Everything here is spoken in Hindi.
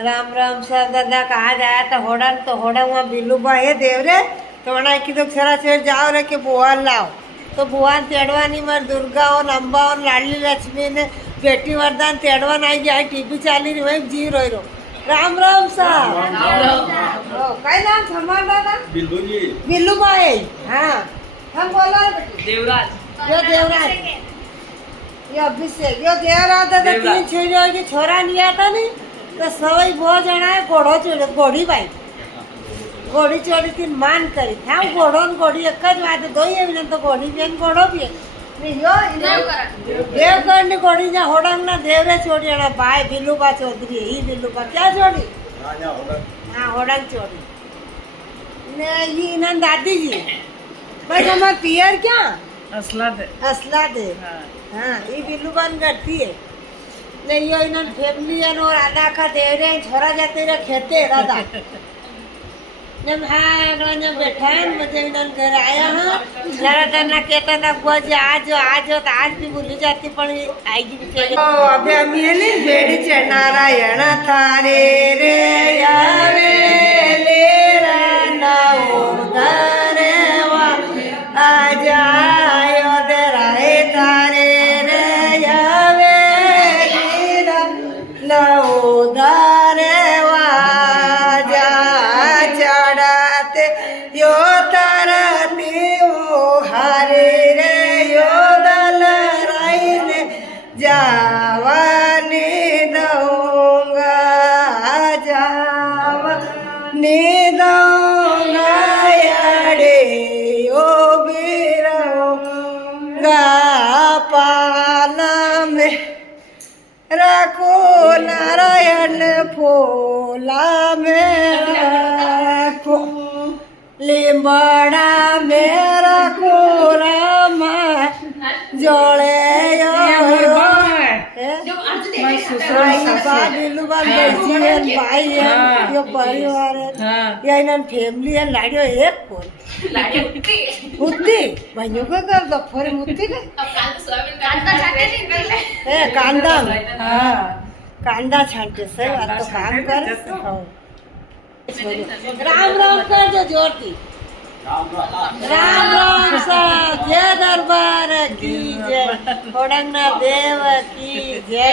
राम राम सर दादा कहा जाया था होड़ा तो होड़ा वहाँ बिल्लूबा है देवरे तो वहाँ की तो सरा सेठ जाओ रे के बुआन लाओ तो बुआन तेड़वानी मर दुर्गा और अम्बा और लाडली लक्ष्मी ने बेटी वरदान तेड़वान आई गया टीवी चाली रही वही जी रोई रो राम राम सर काय नाम समाना ना बिल्लूबा है हाँ हम बोला बेटी देवराज यो देवराज ये अभिषेक यो देवराज था तीन छेड़ियों की छोरा नहीं आता नहीं तो सवाई बहुत जना है घोड़ो चोरी घोड़ी भाई घोड़ी चोरी थी मान करी था घोड़ो न घोड़ी एक ज बात दो ही है तो घोड़ी भी घोड़ो भी है नहीं यो देवकरण ने घोड़ी जा होड़ंग ना देवरे छोड़ी जना भाई बिल्लूबा चौधरी ही बिल्लूबा क्या छोड़ी हाँ होड़ंग छोड़ी ने ये इन्हन दादी जी भाई हमार पियर क्या असला दे हाँ ये बिल्लूबा करती है नहीं यो इन्हन फैमिली है और आधा का दे रहे छोरा जाते रहे खेते दादा जब हाँ ने बैठा है मुझे इन्हन घर आया हाँ जरा करना कहता ना बुआ जी आज हो तो आज भी भूली जाती पर आएगी बेचारी अबे हम ये नहीं बेड़ी नारायण थारे रे यारे ले राना उधरे वा आज आयो दे राय थारे रे यावे उधारे वाजा चढ़ाते यो तरती ओ हरे रे यो दल राइने जावानी दूंगा जावानी दूंगा यारे यो बिरऊंगा पाला में रखो नारायण फूला में रखो लिंबड़ा में रखो रामा जोड़े भाई है यो परिवार है या इन्हन फैमिली है लाड़ियो एक कोन मुत्ती भाइयों को कर दो फोरी मुत्ती का कांदा हाँ कांदा छांटे से बात तो काम कर राम राम कर दो जोरती राम राम साहब जय दरबार की जय होड़ंगना देव की जय।